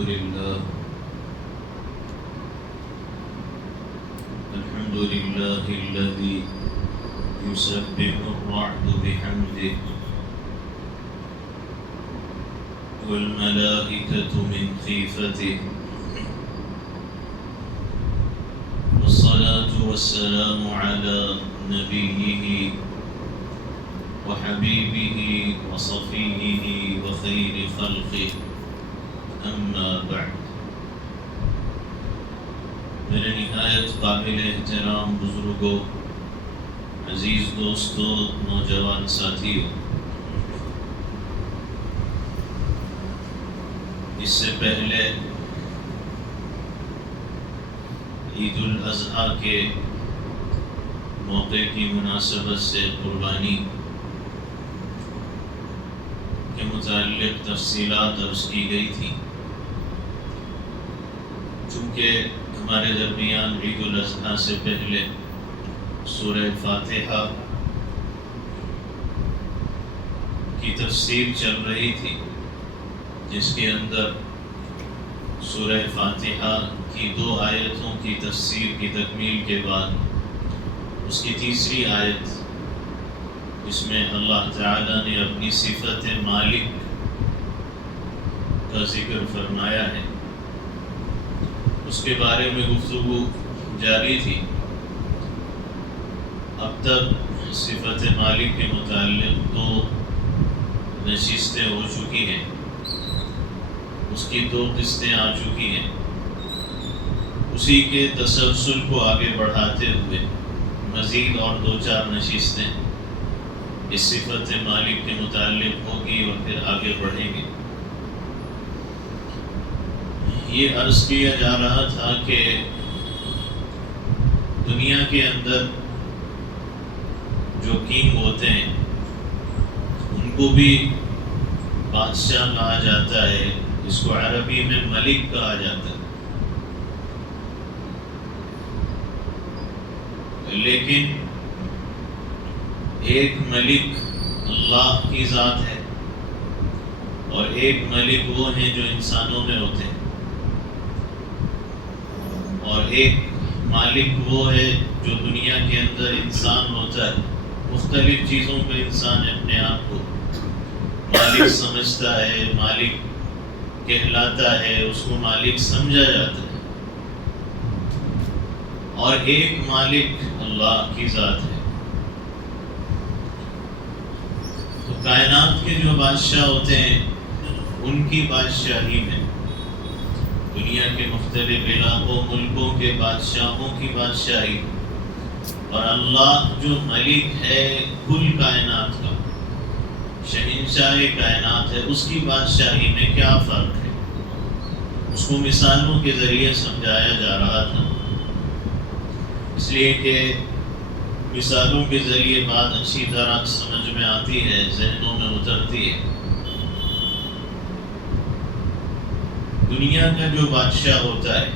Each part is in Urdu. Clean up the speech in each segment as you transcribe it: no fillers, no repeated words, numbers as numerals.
لله الذي يسبح الرعد بحمده والملائكة من خيفته والصلاة والسلام على نبيه وحبيبه وصفيه وخير خلقه أما بعد. میرے نہایت قابل احترام بزرگوں، عزیز دوستوں، نوجوان ساتھیوں، اس سے پہلے عید الاضحیٰ کے موقع کی مناسبت سے قربانی کے متعلق تفصیلات عرض کی گئی تھی. چونکہ ہمارے درمیان عید الاضحیٰ سے پہلے سورہ فاتحہ کی تفسیر چل رہی تھی، جس کے اندر سورہ فاتحہ کی 2 آیتوں کی تفسیر کی تکمیل کے بعد اس کی تیسری آیت، جس میں اللہ تعالی نے اپنی صفت مالک کا ذکر فرمایا ہے، اس کے بارے میں گفتگو جاری تھی. اب تک صفت مالک کے متعلق 2 نشستیں ہو چکی ہیں، اس کی 2 قسطیں آ چکی ہیں. اسی کے تسلسل کو آگے بڑھاتے ہوئے مزید اور 2-4 نشستیں اس صفت مالک کے متعلق ہوگی اور پھر آگے بڑھیں گے. یہ عرض کیا جا رہا تھا کہ دنیا کے اندر جو کنگ ہوتے ہیں ان کو بھی بادشاہ کہا جاتا ہے، جس کو عربی میں ملک کہا جاتا ہے. لیکن ایک ملک اللہ کی ذات ہے اور ایک ملک وہ ہیں جو انسانوں میں ہوتے ہیں، اور ایک مالک وہ ہے جو دنیا کے اندر انسان ہوتا ہے. مختلف چیزوں پہ انسان اپنے آپ کو مالک سمجھتا ہے، مالک کہلاتا ہے، اس کو مالک سمجھا جاتا ہے. اور ایک مالک اللہ کی ذات ہے. تو کائنات کے جو بادشاہ ہوتے ہیں ان کی بادشاہی میں دنیا کے مختلف علاقوں ملکوں کے بادشاہوں کی بادشاہی اور اللہ جو ملک ہے کل کائنات کا، شہنشاہ کائنات ہے، اس کی بادشاہی میں کیا فرق ہے، اس کو مثالوں کے ذریعے سمجھایا جا رہا تھا. اس لیے کہ مثالوں کے ذریعے بات اچھی طرح سمجھ میں آتی ہے، ذہنوں میں اترتی ہے. دنیا کا جو بادشاہ ہوتا ہے،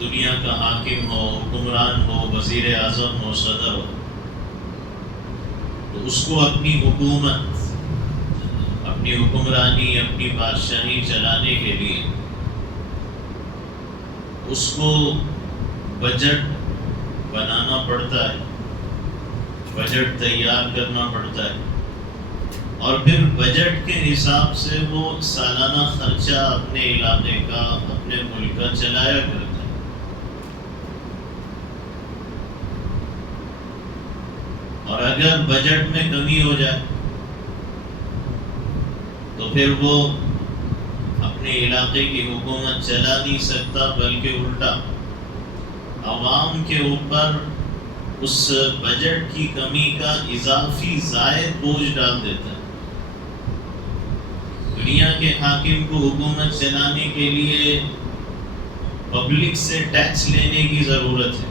دنیا کا حاکم ہو، حکمران ہو، وزیر اعظم ہو، صدر ہو، تو اس کو اپنی حکومت، اپنی حکمرانی، اپنی بادشاہی چلانے کے لیے اس کو بجٹ بنانا پڑتا ہے، بجٹ تیار کرنا پڑتا ہے، اور پھر بجٹ کے حساب سے وہ سالانہ خرچہ اپنے علاقے کا، اپنے ملک کا چلایا کرتا ہے. اور اگر بجٹ میں کمی ہو جائے تو پھر وہ اپنے علاقے کی حکومت چلا نہیں سکتا، بلکہ الٹا عوام کے اوپر اس بجٹ کی کمی کا اضافی زائد بوجھ ڈال دیتا ہے. دنیا کے حاکم کو حکومت چلانے کے لیے پبلک سے ٹیکس لینے کی ضرورت ہے.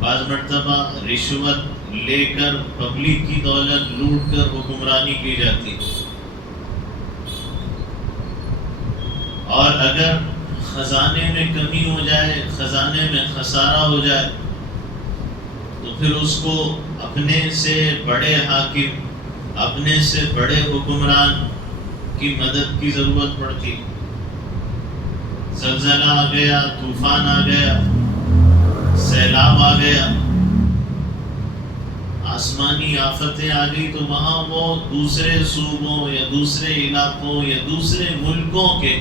بعض مرتبہ رشوت لے کر پبلک کی دولت لوٹ کر حکمرانی کی جاتی ہے. اور اگر خزانے میں کمی ہو جائے، خزانے میں خسارہ ہو جائے، تو پھر اس کو اپنے سے بڑے حاکم اپنے سے بڑے حکمران کی مدد کی ضرورت پڑتی. زلزلہ آ گیا، طوفان آ گیا، سیلاب آ گیا، آسمانی آفتیں آ گئی، تو وہاں وہ دوسرے صوبوں یا دوسرے علاقوں یا دوسرے ملکوں کے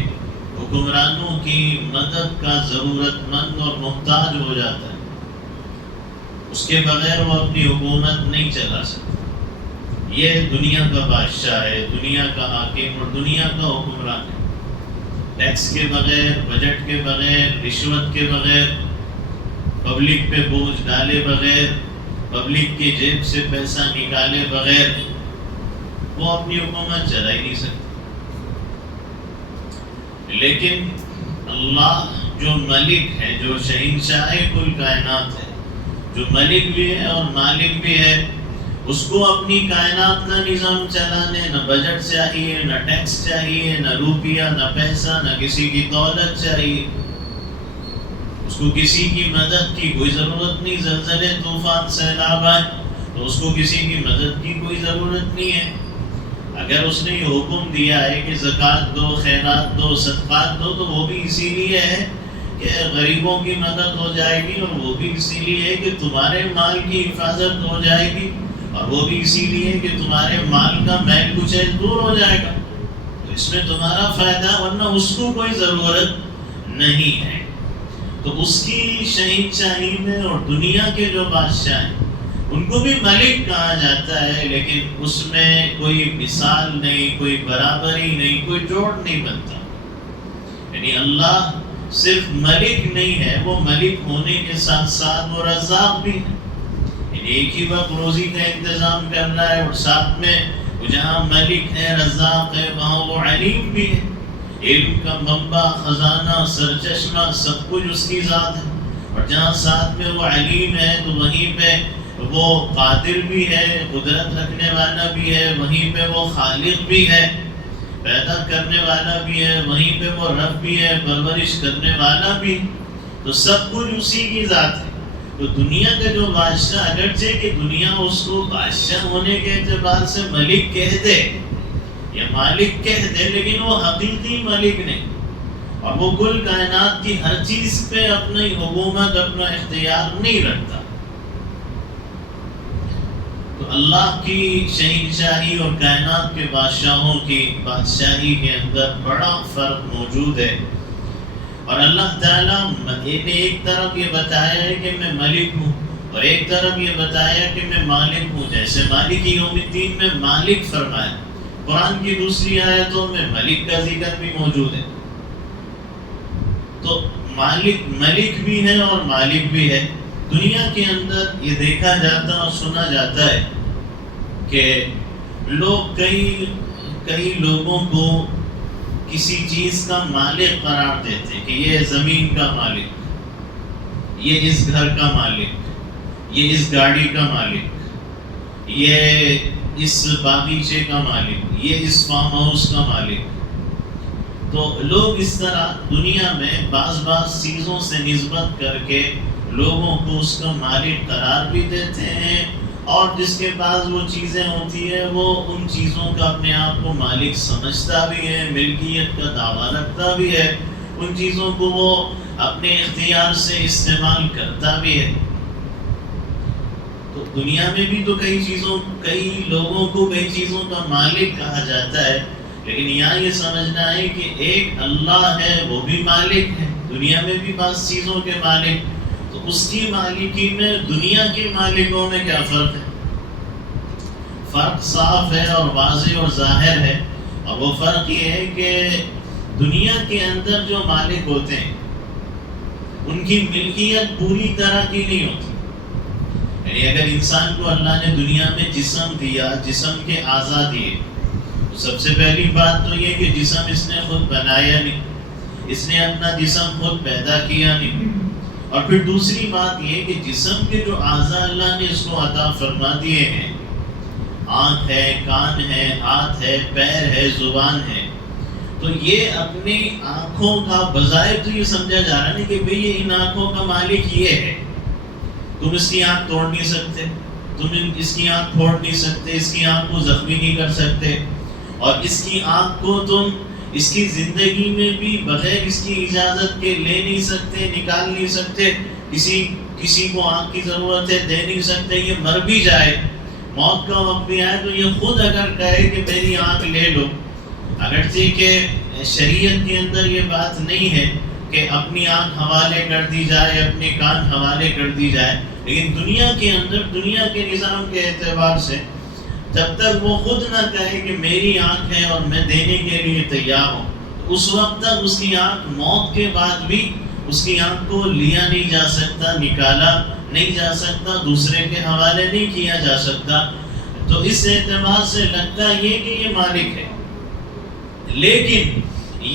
حکمرانوں کی مدد کا ضرورت مند اور محتاج ہو جاتا ہے. اس کے بغیر وہ اپنی حکومت نہیں چلا سکتا. یہ دنیا کا بادشاہ ہے، دنیا کا حاکم اور دنیا کا حکمران ہے. ٹیکس کے بغیر، بجٹ کے بغیر، رشوت کے بغیر، پبلک پہ بوجھ ڈالے بغیر، پبلک کی جیب سے پیسہ نکالے بغیر وہ اپنی حکومت چلا ہی نہیں سکتا. لیکن اللہ جو ملک ہے، جو شہنشاہ کل کائنات ہے، جو ملک بھی ہے اور مالک بھی ہے، اس کو اپنی کائنات کا نظام چلانے نہ بجٹ چاہیے، نہ ٹیکس چاہیے، نہ روپیہ، نہ پیسہ، نہ کسی کی دولت چاہیے. اس کو کسی کی مدد کی کوئی ضرورت نہیں. زلزلے، طوفان، سیلاب آئے تو اس کو کسی کی مدد کی کوئی ضرورت نہیں ہے. اگر اس نے یہ حکم دیا ہے کہ زکوٰۃ دو، خیرات دو، صدقات دو، تو وہ بھی اسی لیے ہے کہ غریبوں کی مدد ہو جائے گی، اور وہ بھی اسی لیے ہے کہ تمہارے مال کی حفاظت ہو جائے گی، اور وہ بھی اسی لیے کہ تمہارے مال کا میل کچیل دور ہو جائے گا. تو اس میں تمہارا فائدہ، ورنہ اس کو کوئی ضرورت نہیں ہے. تو اس کی شہنشاہی میں اور دنیا کے جو بادشاہ ہیں ان کو بھی ملک کہا جاتا ہے، لیکن اس میں کوئی مثال نہیں، کوئی برابری نہیں، کوئی جوڑ نہیں بنتا. یعنی اللہ صرف ملک نہیں ہے، وہ ملک ہونے کے ساتھ ساتھ وہ رزاق بھی ہے. ایک ہی وقت روزی کا انتظام کر رہا ہے، اور ساتھ میں جہاں ملک ہے، رزاق ہے، وہاں وہ علیم بھی ہے. علم کا منبع، خزانہ، سرچشمہ سب کچھ اس کی ذات ہے. اور جہاں ساتھ میں وہ علیم ہے تو وہیں پہ وہ قادر بھی ہے، قدرت رکھنے والا بھی ہے، وہیں پہ وہ خالق بھی ہے، پیدا کرنے والا بھی ہے، وہیں پہ وہ رب بھی ہے، پرورش کرنے والا بھی. تو سب کچھ اسی کی ذات ہے. تو دنیا کا جو بادشاہ، اگرچہ کہ دنیا اس کو بادشاہ ہونے کے اعتبار سے ملک کہہ دے یا مالک کہہ دے، لیکن وہ حقیقی ملک نہیں، اور وہ کل کائنات کی ہر چیز پہ اپنی حکومت، اپنا اختیار نہیں رکھتا. تو اللہ کی شہنشاہی اور کائنات کے بادشاہوں کی بادشاہی کے اندر بڑا فرق موجود ہے. اور اللہ تعالیٰ نے ایک طرف یہ بتایا ہے کہ میں ملک ہوں، اور ایک طرف یہ بتایا کہ میں مالک ہوں. جیسے مالک یوم الدین میں مالک فرمایا، قرآن کی دوسری آیتوں میں ملک کا ذکر بھی موجود ہے. تو ملک بھی ہے اور مالک بھی ہے. دنیا کے اندر یہ دیکھا جاتا اور سنا جاتا ہے کہ لوگ کئی لوگوں کو کسی چیز کا مالک قرار دیتے کہ یہ زمین کا مالک، یہ اس گھر کا مالک، یہ اس گاڑی کا مالک، یہ اس باغیچے کا مالک، یہ اس فارم ہاؤس کا مالک. تو لوگ اس طرح دنیا میں بعض چیزوں سے نسبت کر کے لوگوں کو اس کا مالک قرار بھی دیتے ہیں، اور جس کے پاس وہ چیزیں ہوتی ہیں وہ ان چیزوں کا اپنے آپ کو مالک سمجھتا بھی ہے، ملکیت کا دعویٰ رکھتا بھی ہے، ان چیزوں کو وہ اپنے اختیار سے استعمال کرتا بھی ہے. تو دنیا میں بھی تو کئی لوگوں کو کئی چیزوں کا مالک کہا جاتا ہے، لیکن یہاں یہ سمجھنا ہے کہ ایک اللہ ہے، وہ بھی مالک ہے. دنیا میں بھی بعض چیزوں کے مالک، تو اس کی مالکی میں دنیا کے مالکوں میں کیا فرق ہے؟ فرق صاف ہے اور واضح اور ظاہر ہے. اور وہ فرق یہ ہے کہ دنیا کے اندر جو مالک ہوتے ہیں ان کی ملکیت پوری طرح کی نہیں ہوتی. یعنی اگر انسان کو اللہ نے دنیا میں جسم دیا، جسم کے اعضاء دیے، تو سب سے پہلی بات تو یہ کہ جسم اس نے خود بنایا نہیں، اس نے اپنا جسم خود پیدا کیا نہیں. اور پھر دوسری بات یہ کہ جسم کے جو اعضاء اللہ نے اس کو عطا فرما دیے ہیں، آنکھ ہے، کان ہے، ہاتھ ہے، پیر ہے، زبان ہے، تو یہ اپنی آنکھوں کا بظاہر تو یہ سمجھا جا رہا ہے کہ بھئی ان آنکھوں کا مالک یہ ہے، تم اس کی آنکھ توڑ نہیں سکتے، تم اس کی آنکھ پھوڑ نہیں سکتے، اس کی آنکھ کو زخمی نہیں کر سکتے، اور اس کی آنکھ کو تم اس کی زندگی میں بھی بغیر اس کی اجازت کے لے نہیں سکتے، نکال نہیں سکتے، کسی کو آنکھ کی ضرورت ہے دے نہیں سکتے، یہ مر بھی جائے، موت کا وقت بھی آئے تو یہ خود اگر کہے کہ میری آنکھ لے لو، اگرچہ کہ شریعت کے اندر یہ بات نہیں ہے کہ اپنی آنکھ حوالے کر دی جائے، اپنے کان حوالے کر دی جائے، لیکن دنیا کے اندر دنیا کے نظام کے اعتبار سے جب تک وہ خود نہ کہے کہ میری آنکھ ہے اور میں دینے کے لیے تیار ہوں، اس وقت تک اس کی آنکھ، موت کے بعد بھی اس کی آنکھ کو لیا نہیں جا سکتا، نکالا نہیں جا سکتا، دوسرے کے حوالے نہیں کیا جا سکتا۔ تو اس اعتبار سے لگتا یہ کہ یہ مالک ہے، لیکن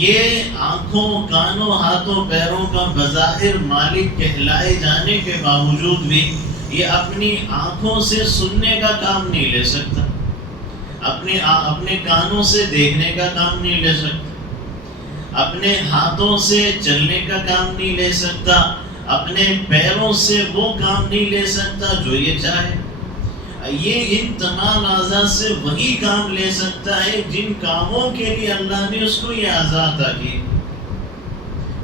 یہ آنکھوں، کانوں، ہاتھوں، پیروں کا بظاہر مالک کہلائے جانے کے باوجود بھی یہ اپنی آنکھوں سے سننے کا کام نہیں لے سکتا، اپنے کانوں سے دیکھنے کا کام نہیں لے سکتا، اپنے ہاتھوں سے چلنے کا کام نہیں لے سکتا، اپنے پیروں سے وہ کام نہیں لے سکتا جو یہ چاہے۔ یہ ان تمام اعضاء سے وہی کام لے سکتا ہے جن کاموں کے لیے اللہ نے اس کو یہ اعضاء عطا کی۔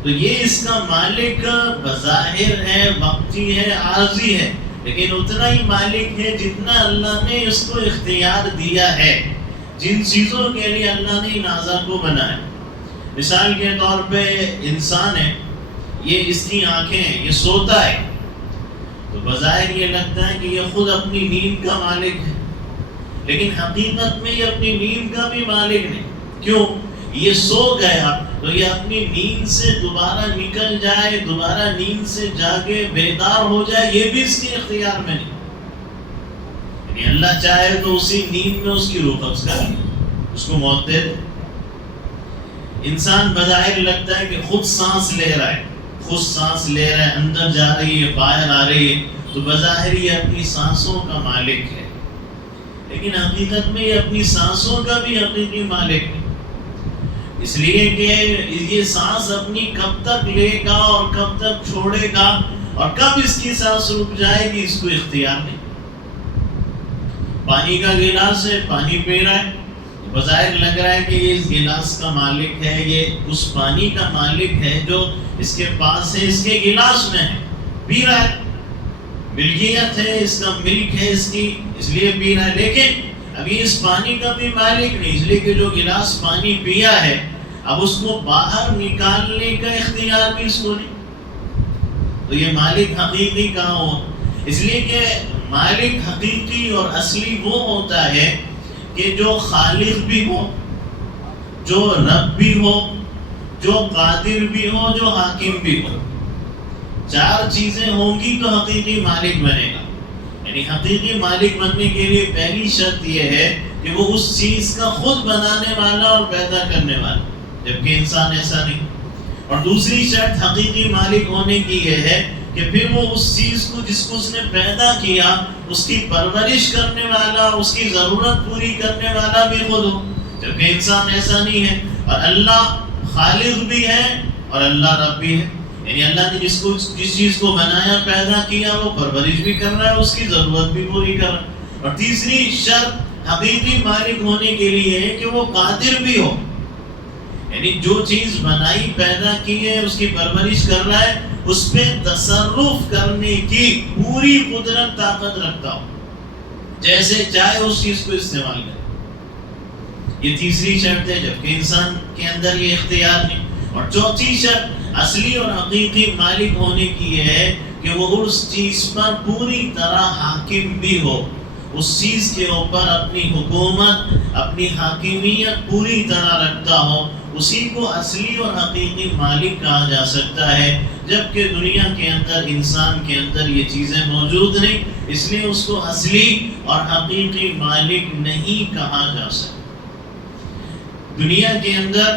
تو یہ اس کا مالک بظاہر ہے، وقتی ہے، عارضی ہے، لیکن اتنا ہی مالک ہے جتنا اللہ نے اس کو اختیار دیا ہے، جن چیزوں کے لیے اللہ نے ان اعضاء کو بنایا۔ مثال کے طور پہ انسان ہے، یہ اس کی آنکھیں ہیں، یہ سوتا ہے، تو بظاہر یہ لگتا ہے کہ یہ خود اپنی نیند کا مالک ہے، لیکن حقیقت میں یہ اپنی نیند کا بھی مالک نہیں۔ کیوں؟ یہ سو گیا تو یہ اپنی نیند سے دوبارہ نکل جائے، دوبارہ نیند سے جاگے بیدار ہو جائے، یہ بھی اس کے اختیار میں نہیں۔ یعنی اللہ چاہے تو اسی نیند میں اس کی روح قبض کر لے، اس کو موت دے دے۔ انسان بظاہر لگتا ہے کہ خود سانس لے رہا ہے، خود سانس لے رہا ہے، اندر جا رہی ہے، باہر آ رہی ہے، تو بظاہر یہ اپنی سانسوں کا مالک ہے، لیکن حقیقت میں یہ اپنی سانسوں کا بھی حقیقی مالک ہے، اس لیے کہ یہ سانس اپنی کب تک لے گا اور کب تک چھوڑے گا اور کب اس کی سانس رک جائے گی اس کو اختیار نہیں۔ پانی کا گلاس ہے، پانی پی رہا ہے، بظاہر لگ رہا ہے کہ یہ اس گلاس کا مالک ہے، یہ اس پانی کا مالک ہے جو اس کے پاس ہے، اس کے گلاس میں ہے، پی رہا ہے، ملکیت ہے، اس کا ملک ہے اس کی، اس لیے پی رہا ہے، لیکن ابھی اس پانی کا بھی مالک نہیں، اس لیے کہ جو گلاس پانی پیا ہے اب اس کو باہر نکالنے کا اختیار بھی اس کو نہیں، تو یہ مالک حقیقی کہاں ہو؟ اس لیے کہ مالک حقیقی اور اصلی وہ ہوتا ہے کہ جو خالق بھی ہو، جو رب بھی ہو، جو قادر بھی ہو، جو حاکم بھی ہو۔ چار چیزیں ہوں گی تو حقیقی مالک بنے گا۔ یعنی حقیقی مالک بننے کے لیے پہلی شرط یہ ہے کہ وہ اس چیز کا خود بنانے والا اور پیدا کرنے والا، جبکہ انسان ایسا نہیں۔ اور دوسری شرط حقیقی مالک ہونے کی یہ ہے کہ پھر وہ اس چیز کو جس کو اس نے پیدا کیا اس کی پرورش کرنے والا، اس کی ضرورت پوری کرنے والا بھی خود ہو، جبکہ انسان ایسا نہیں ہے۔ اور اللہ خالق بھی ہے اور اللہ رب بھی ہے، یعنی اللہ نے جس چیز کو بنایا، پیدا کیا، وہ پرورش بھی کر رہا ہے، اس کی ضرورت بھی پوری کر رہا ہے۔ اور تیسری شرط حقیقی مالک ہونے کے لیے ہے کہ وہ قادر بھی ہو، یعنی جو چیز بنائی، پیدا کی ہے، اس کی پرورش کر رہا ہے، اس پہ تصرف کرنے کی پوری قدرت، طاقت رکھتا ہو، جیسے چاہے اس چیز کو استعمال کرے۔ یہ تیسری شرط ہے، جبکہ انسان کے اندر یہ اختیار نہیں۔ اور چوتھی شرط اصلی اور حقیقی مالک ہونے کی یہ ہے کہ وہ اس چیز پر پوری طرح حاکم بھی ہو، اس چیز کے اوپر اپنی حکومت، اپنی حاکمیت پوری طرح رکھتا ہو، اسی کو اصلی اور حقیقی مالک کہا جا سکتا ہے۔ جبکہ دنیا کے اندر، انسان کے اندر یہ چیزیں موجود نہیں، اس لیے اس کو اصلی اور حقیقی مالک نہیں کہا جا سکتا۔ دنیا کے اندر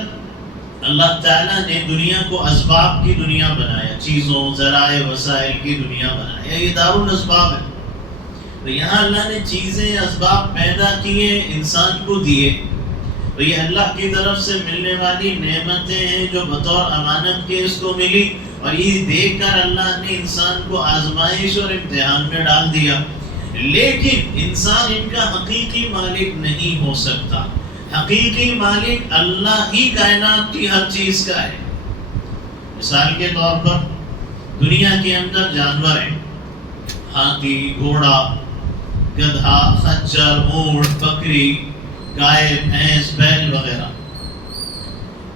اللہ تعالیٰ نے دنیا کو اسباب کی دنیا بنایا، چیزوں، ذرائع، وسائل کی دنیا بنایا، یہ دار الاسباب ہے۔ تو یہاں اللہ نے چیزیں، اسباب پیدا کیے، انسان کو دیے، تو یہ اللہ کی طرف سے ملنے والی نعمتیں ہیں جو بطور امانت کے اس کو ملی، اور یہ دیکھ کر اللہ نے انسان کو آزمائش اور امتحان میں ڈال دیا۔ لیکن انسان ان کا حقیقی مالک نہیں ہو سکتا. حقیقی مالک اللہ ہی کائنات کی ہر چیز کا ہے. مثال کے طور پر دنیا کے اندر جانور ہیں، ہاتھی، گھوڑا، گدھا، خچر، اونٹ، بکری، گائے، بھینس، بیل وغیرہ.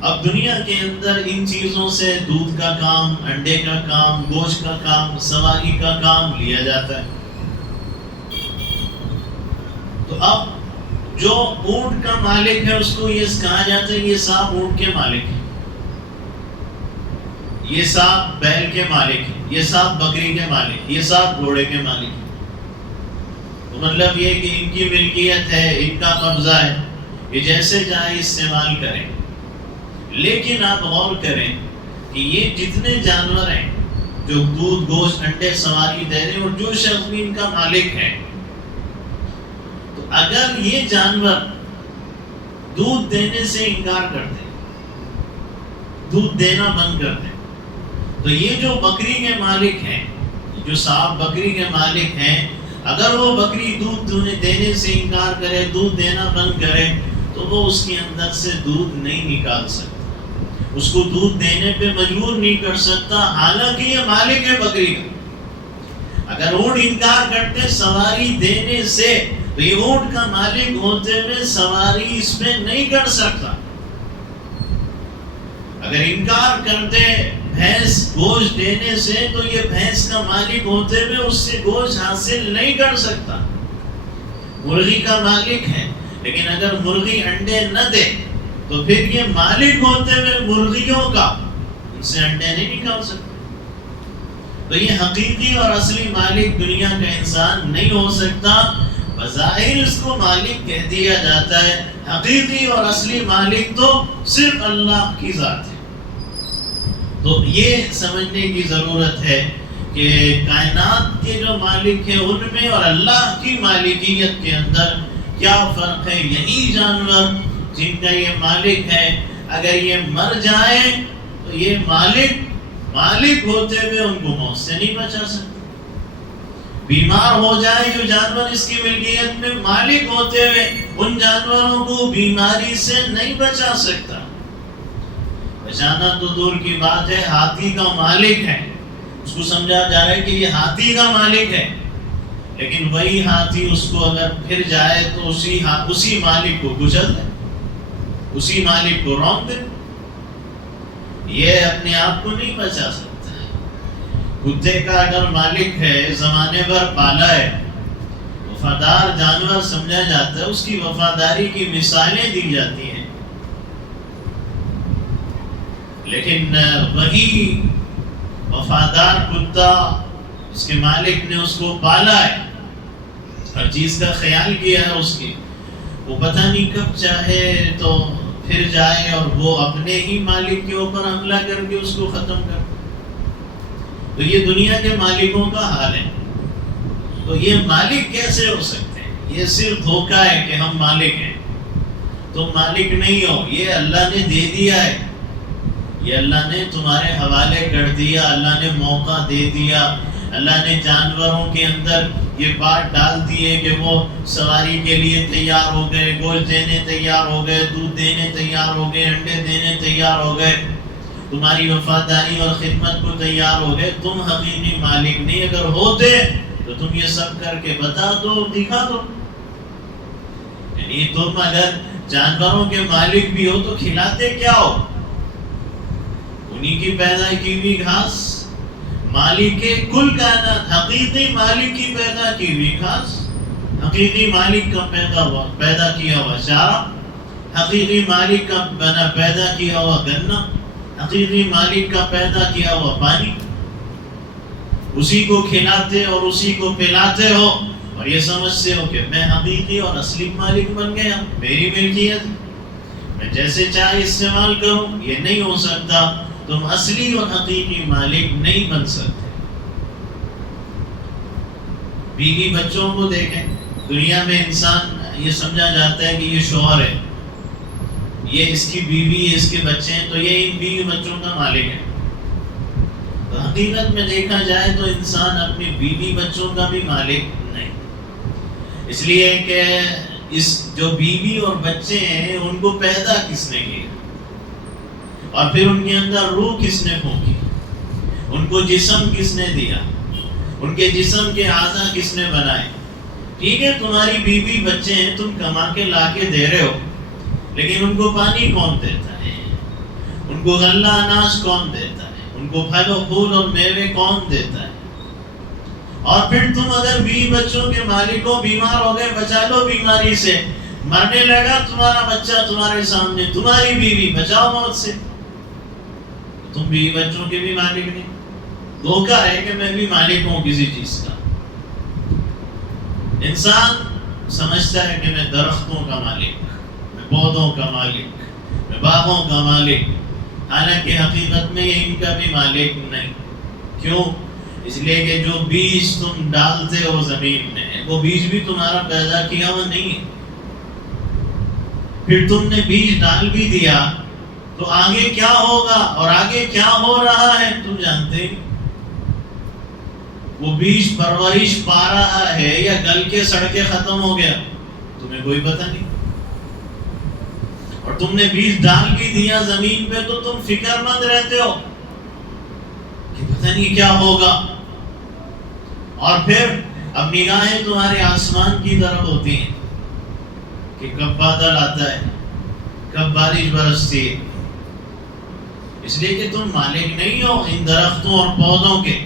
اب دنیا کے اندر ان چیزوں سے دودھ کا کام، انڈے کا کام، گوشت کا کام، سواری کا کام لیا جاتا ہے. تو اب جو اونٹ کا مالک ہے اس کو یہ کہا جاتا ہے یہ صاحب اونٹ کے مالک ہے، یہ صاحب بیل کے مالک ہے، یہ صاحب بکری کے مالک ہے، یہ صاحب گھوڑے کے مالک ہے. تو مطلب یہ کہ ان کی ملکیت ہے، ان کا قبضہ ہے، یہ جیسے چاہے استعمال کریں. لیکن آپ غور کریں کہ یہ جتنے جانور ہیں جو دودھ، گوشت، انڈے، سواری دے رہے ہیں، اور جو شخص بھی ان کا مالک ہے، تو اگر یہ جانور دودھ دینے سے انکار کرتے، دودھ دینا بند کرتے، تو یہ جو بکری کے مالک ہیں، جو صاحب بکری کے مالک ہیں، اگر وہ بکری دودھ دینے سے انکار کرے، دودھ دینا بند کرے، تو وہ اس کے اندر سے دودھ نہیں نکال سکتا، اس کو دودھ دینے پہ مجبور نہیں کر سکتا، حالانکہ یہ مالک ہے بکری کا. اگر اونٹ انکار کرتے سواری دینے سے، تو یہ اونٹ کا مالک ہوتے ہوئے سواری اس پہ نہیں کر سکتا. اگر انکار کرتے بھینس گوشت دینے سے، تو یہ بھینس کا مالک ہوتے ہوئے اس سے گوشت حاصل نہیں کر سکتا. مرغی کا مالک ہے، لیکن اگر مرغی انڈے نہ دے تو پھر یہ مالک ہوتے ہوئے مرغیوں کا ان سے انڈے نہیں نکال سکتا. تو یہ حقیقی اور اصلی مالک دنیا کا انسان نہیں ہو سکتا. بظاہر اس کو مالک کہہ دیا جاتا ہے، حقیقی اور اصلی مالک تو صرف اللہ کی ذات ہے. تو یہ سمجھنے کی ضرورت ہے کہ کائنات کے جو مالک ہیں ان میں اور اللہ کی مالکیت کے اندر کیا فرق ہے. یہی جانور جن کا یہ مالک ہے، اگر یہ مر جائیں تو یہ مالک ہوتے ہوئے ان کو موت سے نہیں بچا سکتے. بیمار ہو جائے جو جانور اس کی ملکیت میں، مالک ہوتے ہوئے ان جانوروں کو بیماری سے نہیں بچا سکتا. بچانا تو دور کی بات ہے، ہاتھی کا مالک ہے، اس کو سمجھا جا رہا ہے کہ یہ ہاتھی کا مالک ہے، لیکن وہی ہاتھی اس کو اگر پھر جائے تو اسی مالک کو کچل دے، اسی مالک کو رونق دے. یہ اپنے آپ کو نہیں بچا سکتا. کتے کا اگر مالک ہے، زمانے بھر پالا ہے، وفادار جانور سمجھا جاتا ہے، اس کی وفاداری کی مثالیں دی جاتی ہیں، لیکن وہی وفادار کتا، اس کے مالک نے اس کو پالا ہے، ہر چیز کا خیال کیا ہے اس کی، وہ پتہ نہیں کب چاہے تو پھر جائے اور وہ اپنے ہی مالک کے اوپر حملہ کر کے اس کو ختم کر. تو یہ دنیا کے مالکوں کا حال ہے. تو یہ مالک کیسے ہو سکتے ہیں؟ یہ صرف دھوکہ ہے کہ ہم مالک ہیں. تم مالک نہیں ہو، یہ اللہ نے دے دیا ہے، یہ اللہ نے تمہارے حوالے کر دیا، اللہ نے موقع دے دیا، اللہ نے جانوروں کے اندر یہ بات ڈال دیے کہ وہ سواری کے لیے تیار ہو گئے، گوشت دینے تیار ہو گئے، دودھ دینے تیار ہو گئے، انڈے دینے تیار ہو گئے، تمہاری وفاداری اور خدمت کو تیار ہو گئے. تم حقیقی مالک نہیں. اگر ہوتے تو تم یہ سب کر کے بتا دو، دکھا دو. یعنی تم اگر جانوروں کے مالک بھی ہو تو کھلاتے کیا ہو؟ انہی کی پیدا کی ہوئی گھاس. مالک کل کائنات، حقیقی مالک کی پیدا کی ہوئی گھاس، حقیقی مالک کا پیدا کیا ہوا چارہ، حقیقی مالک کا پیدا کیا ہوا گنا، حقیقی مالک کا پیدا کیا ہوا پانی، اسی کو کھلاتے اور اسی کو پلاتے ہو اور یہ سمجھتے ہو کہ میں حقیقی اور اصلی مالک بن گیا، میری ملکیت، میں جیسے چاہے استعمال کروں. یہ نہیں ہو سکتا. تم اصلی اور حقیقی مالک نہیں بن سکتے. بیوی بچوں کو دیکھیں. دنیا میں انسان یہ سمجھا جاتا ہے کہ یہ شوہر ہے، یہ اس کی بیوی ہے، اس کے بچے ہیں، تو یہ ان بیوی بچوں کا مالک ہے. تو حقیقت میں دیکھا جائے تو انسان اپنی بیوی بچوں کا بھی مالک نہیں. اس لیے کہ اس جو بیوی اور بچے ہیں ان کو پیدا کس نے کیا، اور پھر ان کے اندر روح کس نے پھونکی، ان کو جسم کس نے دیا، ان کے جسم کے اعضاء کس نے بنائے. ٹھیک ہے تمہاری بیوی بچے ہیں، تم کما کے لا کے دے رہے ہو، لیکن ان کو پانی کون دیتا ہے، ان کو غلہ اناج کون دیتا ہے، ان کو پھل و پھول اور میوے کون دیتا ہے. اور پھر تم اگر بیوی بچوں کے مالک ہو، بیمار ہو گئے، بچا لو بیماری سے، مرنے لگا تمہارا بچہ تمہارے سامنے، تمہاری بیوی، بچاؤ موت سے. تم بیوی بچوں کے بھی مالک نہیں. دھوکہ ہے کہ میں بھی مالک ہوں کسی چیز کا. انسان سمجھتا ہے کہ میں درختوں کا مالک، میں پودوں کا مالک، میں باغوں کا مالک، حالانکہ حقیقت میں یہ ان کا بھی مالک نہیں. کیوں؟ اس لیے کہ جو بیج تم ڈالتے ہو زمین میں، وہ بیج بھی تمہارا پیدا کیا ہوا نہیں ہے. پھر تم نے بیج ڈال بھی دیا تو آگے کیا ہوگا اور آگے کیا ہو رہا ہے تم جانتے ہیں. وہ بیج پرورش پا رہا ہے یا گل کے سڑ کے ختم ہو گیا تمہیں کوئی پتہ نہیں. اور تم نے بیج ڈال بھی دیا زمین پہ تو تم فکر مند رہتے ہو کہ پتہ نہیں کیا ہوگا. اور پھر اب نگاہیں تمہارے آسمان کی طرف ہوتی ہیں کہ کب بادل آتا ہے، کب بارش برستی ہے. اس لیے کہ تم مالک نہیں ہو ان درختوں اور پودوں کے.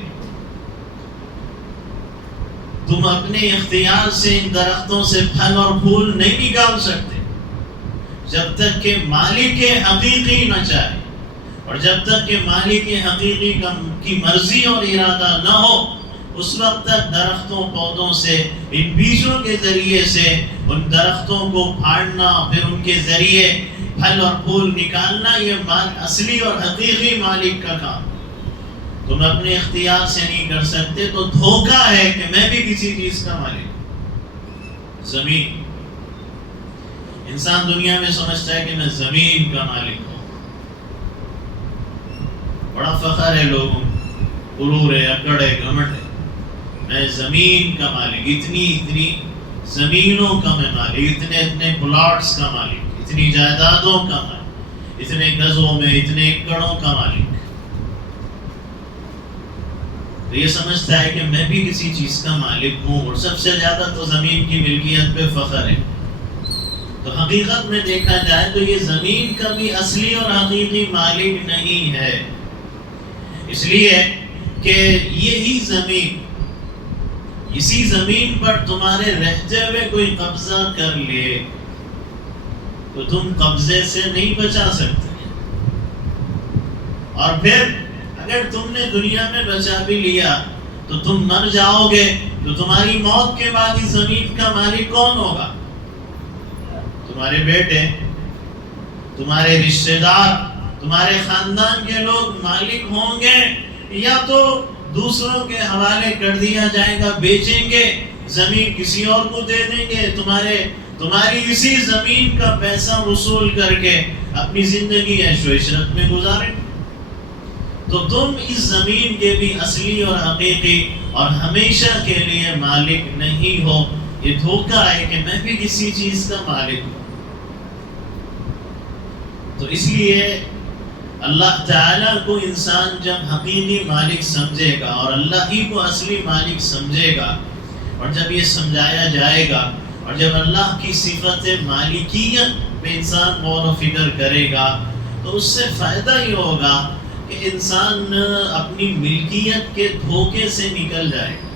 تم اپنے اختیار سے ان درختوں سے پھل اور پھول نہیں نکال سکتے جب تک کہ مالک حقیقی نہ چاہے، اور جب تک کہ مالک حقیقی کی مرضی اور ارادہ نہ ہو، اس وقت تک درختوں پودوں سے، ان بیجوں کے ذریعے سے ان درختوں کو پھاڑنا، پھر ان کے ذریعے پھل اور پھول نکالنا، یہ اصلی اور حقیقی مالک کا کام. تم اپنے اختیار سے نہیں کر سکتے تو دھوکہ ہے کہ میں بھی کسی چیز کا مالک ہوں. زمین، انسان دنیا میں سمجھتا ہے کہ میں زمین کا مالک ہوں. بڑا فخر ہے لوگوں، غرور ہے، اکڑ ہے، گھمنڈ ہے. میں زمین کا مالک، اتنی زمینوں کا میں مالک، اتنے پلاٹس کا مالک، اتنی جائیدادوں کا مالک، اتنے گزوں میں، اتنے ایکڑوں کا مالک. تو یہ سمجھتا ہے کہ میں بھی کسی چیز کا مالک ہوں، اور سب سے زیادہ تو زمین کی ملکیت پہ فخر ہے. تو حقیقت میں دیکھا جائے تو یہ زمین کا بھی اصلی اور حقیقی مالک نہیں ہے. اس لیے کہ یہی زمین، اسی زمین پر تمہارے رہتے ہوئے کوئی قبضہ کر لے تو تم قبضے سے نہیں بچا سکتے. اور پھر اگر تم نے دنیا میں بچا بھی لیا تو تم مر جاؤ گے تو تمہاری موت کے بعد اس زمین کا مالک کون ہوگا؟ تمہارے بیٹے، تمہارے رشتہ دار، تمہارے خاندان کے لوگ مالک ہوں گے، یا تو دوسروں کے حوالے کر دیا جائے گا، بیچیں گے، زمین کسی اور کو دے دیں گے، تمہاری اسی زمین کا پیسہ وصول کر کے اپنی زندگی عیش و عشرت میں گزاریں. تو تم اس زمین کے بھی اصلی اور حقیقی اور ہمیشہ کے لیے مالک نہیں ہو. یہ دھوکہ ہے کہ میں بھی کسی چیز کا مالک ہوں. تو اس لیے اللہ تعالیٰ کو انسان جب حقیقی مالک سمجھے گا اور اللہ ہی کو اصلی مالک سمجھے گا، اور جب یہ سمجھایا جائے گا، اور جب اللہ کی صفت مالکیت پہ انسان غور و فکر کرے گا، تو اس سے فائدہ یہ ہوگا کہ انسان اپنی ملکیت کے دھوکے سے نکل جائے گا.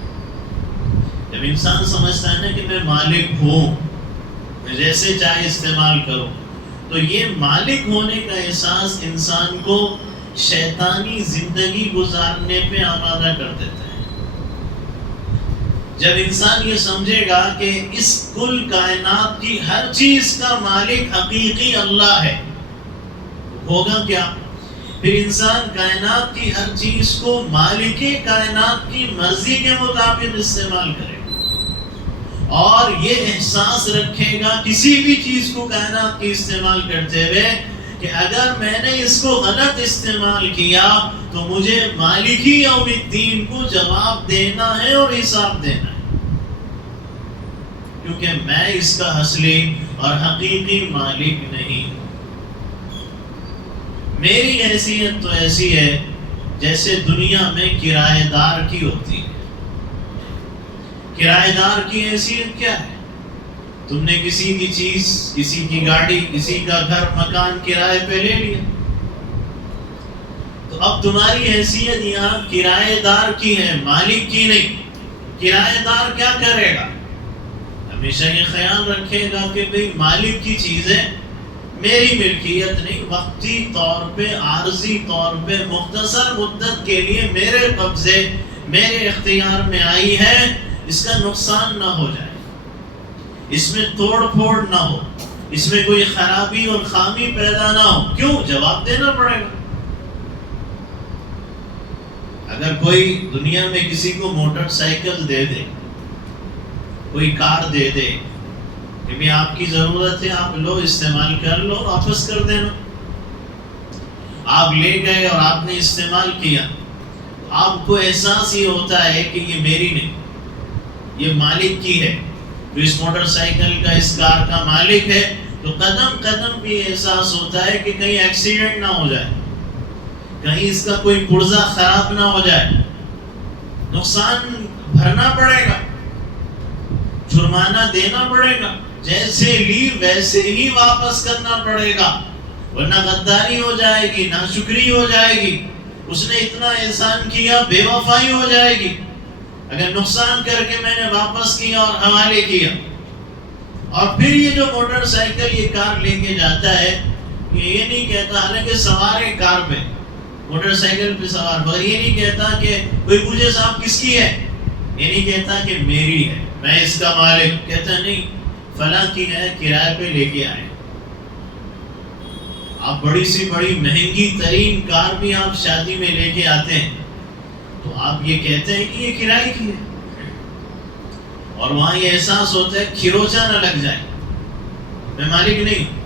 جب انسان سمجھتا ہے نا کہ میں مالک ہوں، میں جیسے چاہے استعمال کروں، تو یہ مالک ہونے کا احساس انسان کو شیطانی زندگی گزارنے پہ آمادہ کر دیتا ہے. جب انسان یہ سمجھے گا کہ اس کل کائنات کی ہر چیز کا مالک حقیقی اللہ ہے، ہوگا کیا؟ پھر انسان کائنات کی ہر چیز کو مالک کائنات کی مرضی کے مطابق استعمال کرے گا، اور یہ احساس رکھے گا کسی بھی چیز کو کائنات کی استعمال کرتے ہوئے کہ اگر میں نے اس کو غلط استعمال کیا تو مجھے مالکی یوم الدین کو جواب دینا ہے اور حساب دینا ہے. کیونکہ میں اس کا اصلی اور حقیقی مالک نہیں. میری حیثیت تو ایسی ہے جیسے دنیا میں کرایہ دار کی ہوتی ہے. کرایہ دار کی حیثیت کیا ہے؟ تم نے کسی کی چیز، کسی کی گاڑی، کسی کا گھر مکان کرائے پہ لے لیا، تو اب تمہاری حیثیت یہاں کرایہ دار کی ہے، مالک کی نہیں. کرایہ دار کیا کرے گا؟ ہمیشہ یہ خیال رکھے گا کہ بھئی مالک کی چیزیں میری ملکیت نہیں، وقتی طور پہ، عارضی طور پہ، مختصر مدت کے لیے میرے قبضے، میرے اختیار میں آئی ہے، اس کا نقصان نہ ہو جائے، اس میں توڑ پھوڑ نہ ہو، اس میں کوئی خرابی اور خامی پیدا نہ ہو. کیوں؟ جواب دینا پڑے گا. اگر کوئی دنیا میں کسی کو موٹر سائیکل دے دے، کوئی کار دے دے کہ بھی آپ کی ضرورت ہے، آپ لو، استعمال کر لو، واپس کر دینا. آپ لے گئے اور آپ نے استعمال کیا، آپ کو احساس یہ ہوتا ہے کہ یہ میری نہیں، یہ مالک کی ہے. جو اس موٹر سائیکل کا، اس کار کا مالک ہے، تو قدم قدم بھی احساس ہوتا ہے کہ کہیں ایکسیڈنٹ نہ ہو جائے، کہیں اس کا کوئی پرزہ خراب نہ ہو جائے، نقصان بھرنا پڑے گا، جرمانہ دینا پڑے گا، جیسے لی ویسے ہی واپس کرنا پڑے گا، ورنہ غداری ہو جائے گی، ناشکری ہو جائے گی. اس نے اتنا احسان کیا، بے وفائی ہو جائے گی اگر نقصان کر کے میں نے واپس کیا اور حوالے کیا. اور پھر یہ جو موٹر سائیکل، یہ کار لے کے جاتا ہے، یہ نہیں کہتا، حالانکہ سوار ہے کار پہ، موٹر سائیکل پہ سوار، مگر یہ نہیں کہتا کہ کوئی پوچھے صاحب کس کی ہے، یہ نہیں کہتا کہ میری ہے، میں اس کا مالک. کہتا نہیں، فلاں کی ہے، کرائے پہ لے کے آئے. آپ بڑی سی بڑی مہنگی ترین کار بھی آپ شادی میں لے کے آتے ہیں تو آپ یہ کہتے ہیں کہ یہ کرائے کی ہے، اور وہاں یہ احساس ہوتا ہے کھروچا نہ لگ جائے، میں مالک نہیں ہوں.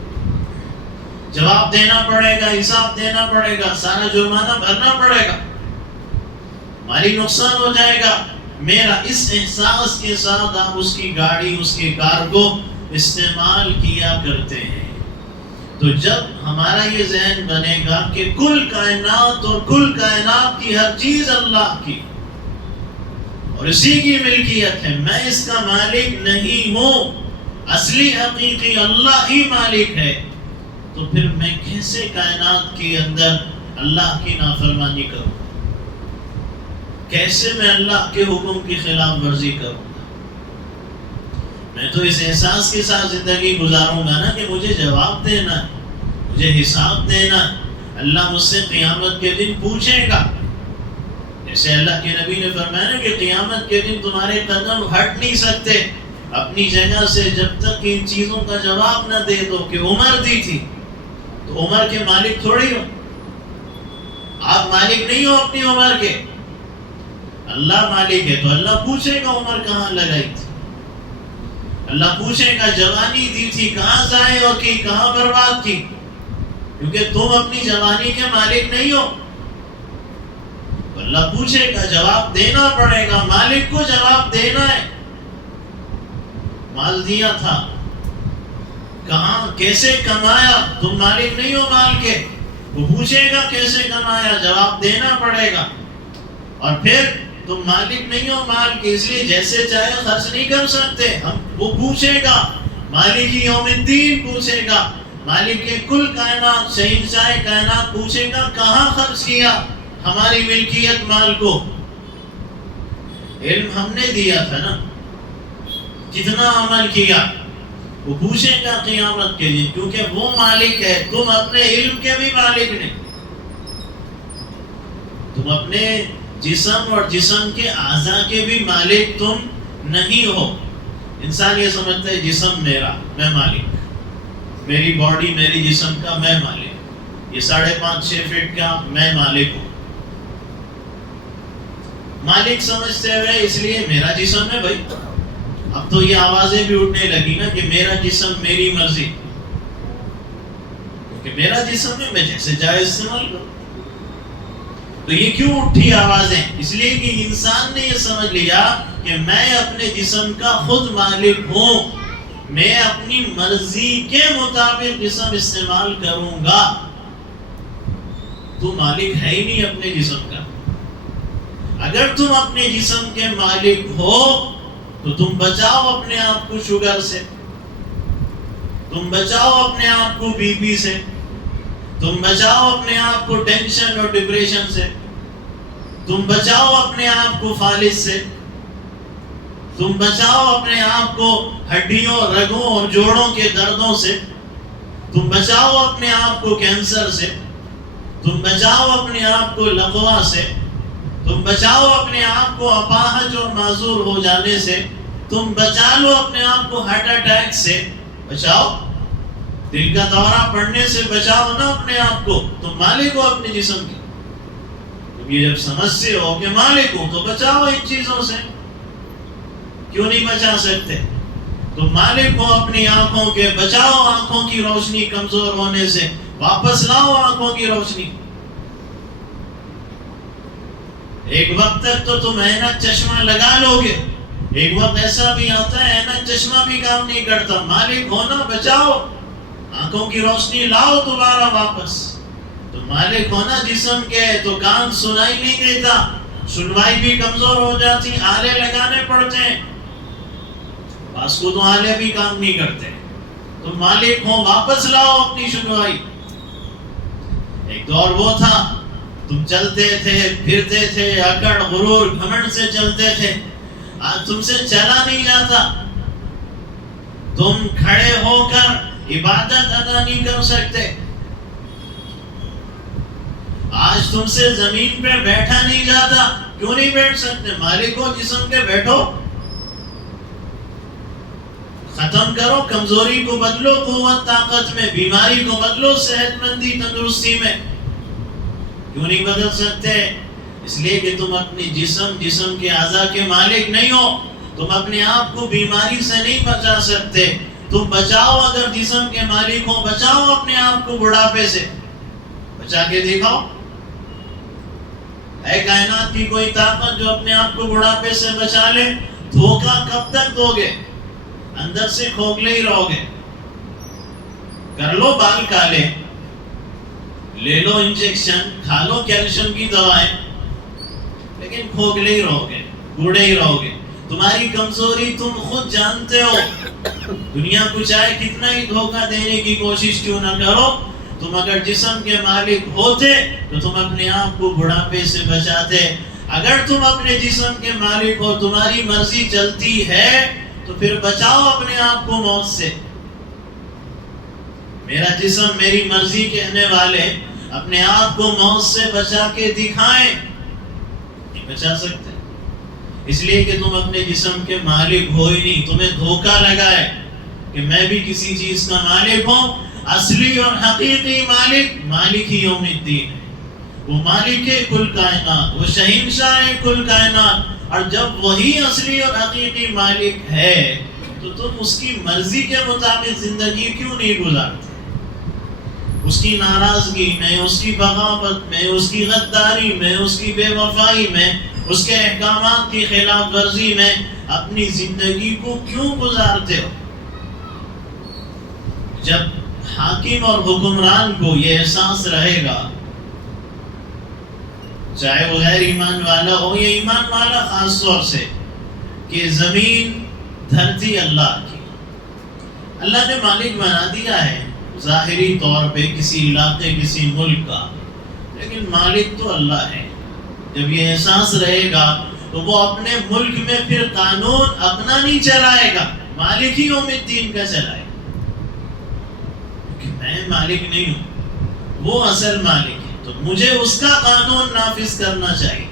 جواب دینا پڑے گا، حساب دینا پڑے گا، سارا جرمانہ بھرنا پڑے گا، مالی نقصان ہو جائے گا میرا. اس احساس کے ساتھ آپ اس کی گاڑی، اس کی کار کو استعمال کیا کرتے ہیں. تو جب ہمارا یہ ذہن بنے گا کہ کل کائنات اور کل کائنات کی ہر چیز اللہ کی اور اسی کی ملکیت ہے، میں اس کا مالک نہیں ہوں، اصلی حقیقی اللہ ہی مالک ہے، تو پھر میں کیسے کائنات کے اندر اللہ کی نافرمانی کروں؟ کیسے میں اللہ کے حکم کی خلاف ورزی کروں گا؟ میں تو اس احساس کے ساتھ زندگی گزاروں گا نا کہ مجھے جواب دینا ہے، مجھے حساب دینا ہے. اللہ مجھ سے قیامت کے دن پوچھے گا. جیسے اللہ کے نبی نے فرمایا نا کہ قیامت کے دن تمہارے قدم ہٹ نہیں سکتے اپنی جگہ سے جب تک ان چیزوں کا جواب نہ دے دو کہ عمر دی تھی. تو عمر کے مالک تھوڑی ہو، آپ مالک نہیں ہو اپنی عمر کے، اللہ مالک ہے. تو اللہ پوچھے گا عمر کہاں لگائی تھی، اللہ پوچھے گا جوانی دی تھی کہاں ضائع کی، کہاں برباد کی، کیونکہ تم اپنی جوانی کے مالک نہیں ہو. اللہ پوچھے گا، جواب دینا پڑے گا، مالک کو جواب دینا ہے. مال دیا تھا، کہاں کیسے کمایا، تم مالک نہیں ہو مال کے، وہ پوچھے گا کیسے کمایا، جواب دینا پڑے گا. اور پھر تم مالک نہیں ہو مال کے، اس لیے جیسے چاہے خرچ نہیں کر سکتے. وہ پوچھے گا، مالک یوم الدین پوچھے گا، مالک کے کل کائنات، شہنشاہ کائنات پوچھے گا کہاں خرچ کیا ہماری ملکیت مال کو. علم ہم نے دیا تھا نا، کتنا عمل کیا، وہ پوچھے گا قیامت کے دن، کیونکہ وہ مالک ہے. تم اپنے علم کے بھی مالک نہیں، تم اپنے جسم اور جسم کے اعضاء کے بھی مالک تم نہیں ہو. انسان یہ سمجھتا ہے جسم میرا، میں مالک، میری باڈی، میری جسم کا میں مالک، یہ 5.5-6 فٹ کا میں مالک ہوں. مالک سمجھتے ہوئے اس لیے میرا جسم ہے بھائی. اب تو یہ آوازیں بھی اٹھنے لگی نا کہ میرا جسم میری مرضی، کہ میرا جسم ہے میں جیسے چاہے استعمال کروں. تو یہ کیوں اٹھی آوازیں؟ اس لیے کہ انسان نے یہ سمجھ لیا کہ میں اپنے جسم کا خود مالک ہوں، میں اپنی مرضی کے مطابق جسم استعمال کروں گا۔ تو مالک ہے ہی نہیں اپنے جسم کا۔ اگر تم اپنے جسم کے مالک ہو تو تم بچاؤ اپنے آپ کو شوگر سے، تم بچاؤ اپنے آپ کو بی پی سے، تم بچاؤ اپنے آپ کو ٹینشن اور ڈپریشن سے، تم بچاؤ اپنے آپ کو فالج سے، تم بچاؤ اپنے آپ کو ہڈیوں، رگوں اور جوڑوں کے دردوں سے، تم بچاؤ اپنے آپ کو کینسر سے، تم بچاؤ اپنے آپ کو لقوا سے، تم بچاؤ اپنے آپ کو اپاہج اور معذور ہو جانے سے، تم بچا لو اپنے آپ کو ہارٹ اٹیک سے، بچاؤ دل کا دورہ پڑنے سے، بچاؤ نا اپنے آپ کو۔ تم مالک ہو اپنے جسم کے، تم یہ جب سمجھتے ہو کہ مالک ہو تو بچاؤ ان چیزوں سے۔ کیوں نہیں بچا سکتے؟ تم مالک ہو اپنی آنکھوں کے، بچاؤ آنکھوں کی روشنی کمزور ہونے سے، واپس لاؤ آنکھوں کی روشنی۔ ایک وقت تک تو تم اینک چشمہ لگا لو گے، ایک وقت ایسا بھی آتا ہے اینک چشمہ بھی کام نہیں کرتا۔ مالک ہونا، بچاؤ آنکھوں کی روشنی، لاؤ دوبارہ واپس۔ تو مالک ہونا جسم کے، تو کان سنائی نہیں دیتا، سنوائی بھی کمزور ہو جاتی، آلے لگانے پڑتے ہیں، بعض کو تو آلے بھی کام نہیں کرتے۔ تو مالک ہو، واپس لاؤ اپنی سنوائی۔ ایک دور وہ تھا تم چلتے تھے، پھرتے تھے، اکڑ، غرور، گھمنڈ سے چلتے تھے، آج تم سے چلا نہیں جاتا۔ تم کھڑے ہو کر عبادت ادا نہیں کر سکتے، آج تم سے زمین پہ بیٹھا نہیں جاتا۔ کیوں نہیں بیٹھ سکتے؟ مالک ہو جسم کے، بیٹھو، ختم کرو کمزوری کو، بدلو قوت طاقت میں، بیماری کو بدلو صحت مندی تندرستی میں۔ کیوں نہیں بدل سکتے؟ اس لیے کہ تم اپنی جسم کے اعضاء کے مالک نہیں ہو۔ تم اپنے آپ کو بیماری سے نہیں بچا سکتے۔ تم بچاؤ، اگر جسم کے مالک ہو، بچاؤ اپنے آپ کو بڑھاپے سے، بچا کے دکھاؤ۔ ہے کائنات کی کوئی طاقت جو اپنے آپ کو بڑھاپے سے بچا لے؟ دھوکہ کب تک دو گے؟ اندر سے کھوکھلے ہی رہو گے۔ کر لو بال کالے، لے لو انجیکشن، کھا لو کیلشیم کی دوائیں، لیکن کھوکھلے ہی رہو گے، بوڑھے ہی رہو گے۔ تمہاری کمزوری تم خود جانتے ہو۔ دنیا کو چاہے کتنا ہی دھوکہ دینے کی کوشش کیوں نہ کرو، تم اگر جسم کے مالک ہوتے تو تم اپنے آپ کو بڑھاپے سے بچاتے۔ اگر تم اپنے جسم کے مالک ہو، تمہاری مرضی چلتی ہے تو پھر بچاؤ اپنے آپ کو موت سے۔ میرا جسم میری مرضی کہنے والے اپنے آپ کو موت سے بچا کے دکھائیں، نہیں بچا سکتے، اس لیے کہ تم اپنے جسم کے مالک ہو ہی نہیں۔ تمہیں دھوکہ لگا ہے کہ میں بھی کسی چیز کا مالک ہوں۔ اصلی اور حقیقی مالک ہی یوم الدین ہے۔ وہ مالک کل کائنات، وہ شہنشاہ کل کائنات۔ اور جب وہی اصلی اور حقیقی مالک ہے تو تم اس کی مرضی کے مطابق زندگی کیوں نہیں گزارتے؟ اس کی ناراضگی میں، اس کی بغاوت میں، اس کی غداری میں، اس کی بے وفائی میں، اس کے احکامات کی خلاف ورزی میں اپنی زندگی کو کیوں گزارتے ہو؟ جب حاکم اور حکمران کو یہ احساس رہے گا، چاہے وہ غیر ایمان والا ہو یا ایمان والا خاص طور سے، کہ زمین دھرتی اللہ کی، اللہ نے مالک بنا دیا ہے ظاہری طور پہ کسی علاقے، کسی ملک کا، لیکن مالک تو اللہ ہے۔ جب یہ احساس رہے گا تو وہ اپنے ملک میں پھر قانون اپنا نہیں چلائے گا، مالک ہی یوم الدین کا چلائے گا، کیونکہ میں مالک نہیں ہوں، وہ اصل مالک ہے، تو مجھے اس کا قانون نافذ کرنا چاہیے،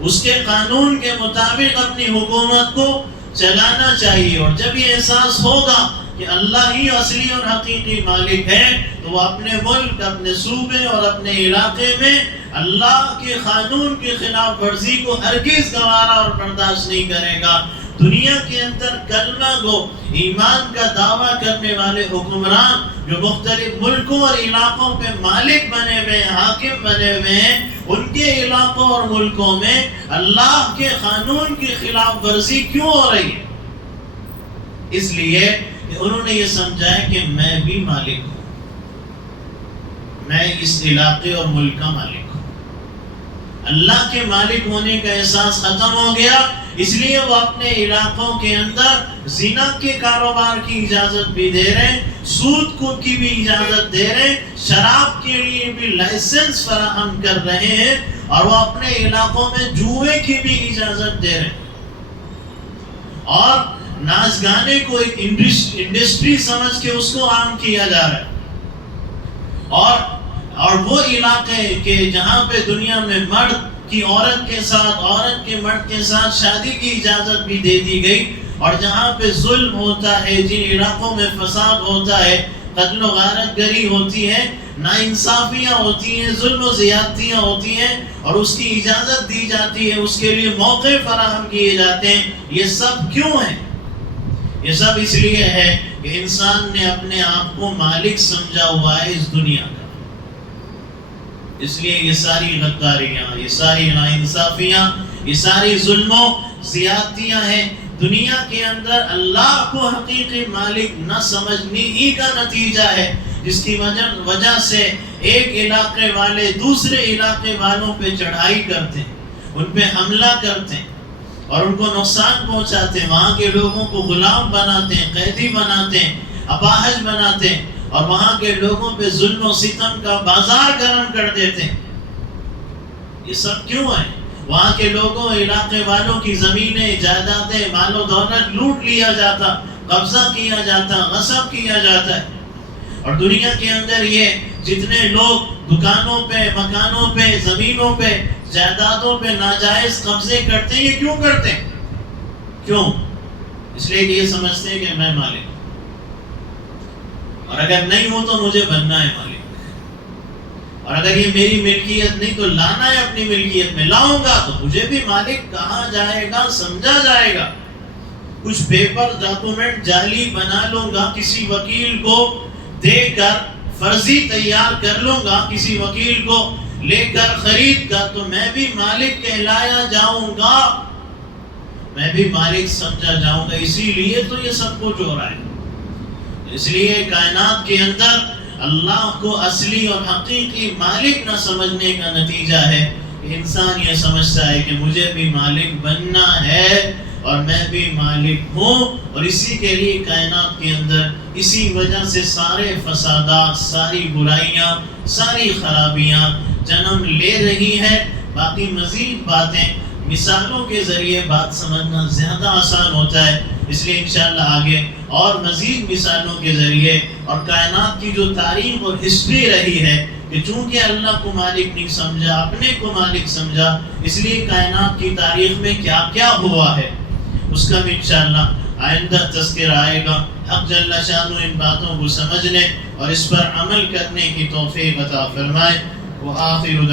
اس کے قانون کے مطابق اپنی حکومت کو چلانا چاہیے۔ اور جب یہ احساس ہوگا کہ اللہ ہی اصلی اور حقیقی مالک ہے تو وہ اپنے ملک، اپنے صوبے اور اپنے علاقے میں اللہ کے قانون کی خلاف ورزی کو ہرگز گوارا اور برداشت نہیں کرے گا۔ دنیا کے اندر کلمہ گو ایمان کا دعویٰ کرنے والے حکمران جو مختلف ملکوں اور علاقوں پہ مالک بنے ہوئے ہیں، حاکم بنے ہوئے ہیں، ان کے علاقوں اور ملکوں میں اللہ کے قانون کی خلاف ورزی کیوں ہو رہی ہے؟ اس لیے کہ انہوں نے یہ سمجھا ہے کہ میں بھی مالک ہوں، میں اس علاقے اور ملک کا مالک ہوں۔ اللہ کے مالک ہونے کا احساس ختم ہو گیا، اس لیے وہ اپنے علاقوں کے اندر زنا کے کاروبار کی اجازت بھی دے رہے ہیں، سود کو کی بھی اجازت دے رہے ہیں، شراب کے لیے بھی لائسنس فراہم کر رہے ہیں، اور وہ اپنے علاقوں میں جوئے کی بھی اجازت دے رہے ہیں، اور ناچ گانے کو ایک انڈسٹری سمجھ کے اس کو عام کیا جا رہا ہے، اور وہ علاقے کے جہاں پہ دنیا میں مرد کی عورت کے ساتھ، عورت کے مرد کے ساتھ شادی کی اجازت بھی دے دی گئی، اور جہاں پہ ظلم ہوتا ہے، جن علاقوں میں فساد ہوتا ہے، قتل و غارت گری ہوتی ہے، ناانصافیاں ہوتی ہیں، ظلم و زیادتیاں ہوتی ہیں، اور اس کی اجازت دی جاتی ہے، اس کے لیے موقع فراہم کیے جاتے ہیں، یہ سب کیوں ہیں؟ یہ سب اس لیے ہے کہ انسان نے اپنے آپ کو مالک سمجھا ہوا ہے اس دنیا کا، اس لیے یہ ساری غداریاں، یہ ساری ناانصافیاں، یہ ساری ظلم و زیادتیاں ہیں۔ دنیا کے اندر اللہ کو حقیقی مالک نہ سمجھنے ہی کا نتیجہ ہے، جس کی وجہ سے ایک علاقے والے دوسرے علاقے والوں پہ چڑھائی کرتے ہیں، ان پہ حملہ کرتے ہیں اور ان کو نقصان پہنچاتے ہیں، وہاں کے لوگوں کو غلام بناتے ہیں، قیدی بناتے ہیں، اپاہج بناتے ہیں، اور وہاں کے لوگوں پہ ظلم و ستم کا بازار گرم کر دیتے ہیں۔ یہ سب کیوں ہے؟ وہاں کے لوگوں، علاقے والوں کی زمینیں، جائیدادیں، مال و دولت لوٹ لیا جاتا، قبضہ کیا جاتا، غصب کیا جاتا ہے۔ اور دنیا کے اندر یہ جتنے لوگ دکانوں پہ، مکانوں پہ، زمینوں پہ، جائیدادوں پہ ناجائز قبضے کرتے ہیں، یہ کیوں کرتے ہیں؟ کیوں؟ اس لیے کہ یہ سمجھتے ہیں کہ میں مالک ہوں، اور اگر نہیں ہوں تو مجھے بننا ہے مالک، اور اگر یہ میری ملکیت نہیں تو لانا ہے اپنی ملکیت میں، لاؤں گا تو مجھے بھی مالک کہا جائے گا، سمجھا جائے گا۔ کچھ پیپر ڈاکومنٹ جعلی بنا لوں گا، کسی وکیل کو دے کر فرضی تیار کر لوں گا، کسی وکیل کو لے کر خرید کر، تو میں بھی مالک کہلایا جاؤں گا، میں بھی مالک سمجھا جاؤں گا۔ اسی لیے تو یہ سب کچھ ہو رہا ہے۔ اس لیے کائنات کے اندر اللہ کو اصلی اور حقیقی مالک نہ سمجھنے کا نتیجہ ہے کہ انسان یہ سمجھتا ہے کہ مجھے بھی مالک بننا ہے اور میں بھی مالک ہوں، اور اسی کے لیے کائنات کے اندر اسی وجہ سے سارے فسادات، ساری برائیاں، ساری خرابیاں جنم لے رہی ہیں۔ باقی مزید باتیں مثالوں کے ذریعے بات سمجھنا زیادہ آسان ہوتا ہے، اس لیے انشاءاللہ آگے اور مزید مثالوں کے ذریعے، اور کائنات کی جو تاریخ اور ہسٹری رہی ہے کہ چونکہ اللہ کو مالک نہیں سمجھا، اپنے کو مالک سمجھا، اس لیے کائنات کی تاریخ میں کیا کیا ہوا ہے اس کا بھی انشاءاللہ آئندہ تذکرہ آئے گا۔ حق جل شانہ ان باتوں کو سمجھنے اور اس پر عمل کرنے کی توفیق عطا فرمائے۔ وآخر دعوانا